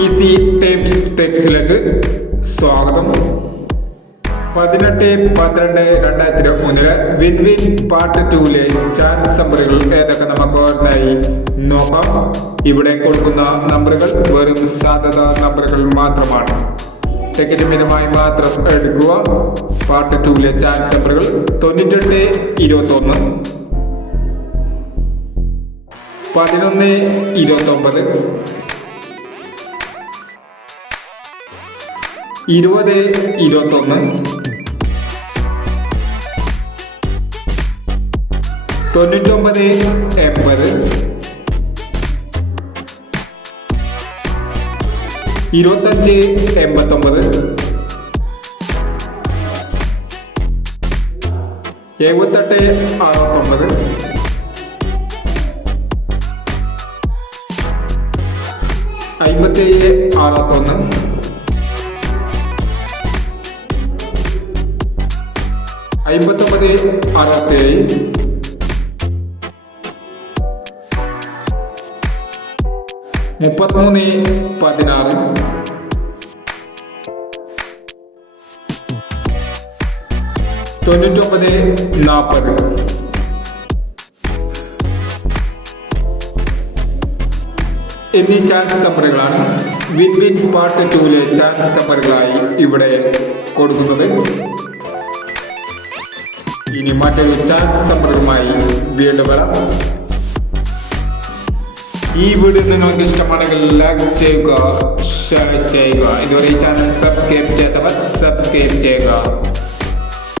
Easy tips ടെക്സിലേക്ക് സ്വാഗതം. പതിനെട്ട് പന്ത്രണ്ട് രണ്ടായിരത്തി മൂന്നിൽ വിൻ വിൻ പാർട്ട് ടൂവിലെ ചാൻസ് നമ്പറുകൾ ഏതൊക്കെ നമുക്ക് ഓർത്തായി നോക്കാം. ഇവിടെ കൊടുക്കുന്ന നമ്പറുകൾ വെറും സാധ്യത നമ്പറുകൾ മാത്രമാണ്. ടിക്കറ്റ് മിനിമമായി മാത്രം എടുക്കുക. പാർട്ട് ടൂവിലെ ചാൻസ് നമ്പറുകൾ തൊണ്ണൂറ്റെട്ട് ഇരുപത്തൊന്ന്. പതിനൊന്ന് ഇരുപത്തൊമ്പത്. ഇരുപത് ഇരുപത്തൊന്ന്. തൊണ്ണൂറ്റൊമ്പത് എൺപത്. ഇരുപത്തഞ്ച് എൺപത്തൊമ്പത്. എഴുപത്തെട്ട് അറുപത്തൊമ്പത്. അമ്പത്തേഴ് അറുപത്തൊന്ന്. അമ്പത്തൊമ്പത് അറുപത്തേഴ് മുപ്പത്തിമൂന്ന് പതിനാറ്. തൊണ്ണൂറ്റൊമ്പത് നാൽപ്പത് എന്നീ ചാൻസ് നമ്പറുകളാണ് വിൻ വിൻ പാർട്ട് ടൂവിലെ ചാൻസ് നമ്പറുകളായി ഇവിടെ കൊടുക്കുന്നത്. ഇനി മറ്റൊരു ചാൻസ് നമ്പറുമായി വീണ്ടും വരാം. ഈ വീഡിയോ നിങ്ങൾക്ക് ഇഷ്ടമാണെങ്കിൽ ലൈക്ക് ചെയ്യുക ഷെയർ ചെയ്യുക. ഇതുവരെ ഈ ചാനൽ സബ്സ്ക്രൈബ് ചെയ്യാത്തവർ സബ്സ്ക്രൈബ് ചെയ്യുക.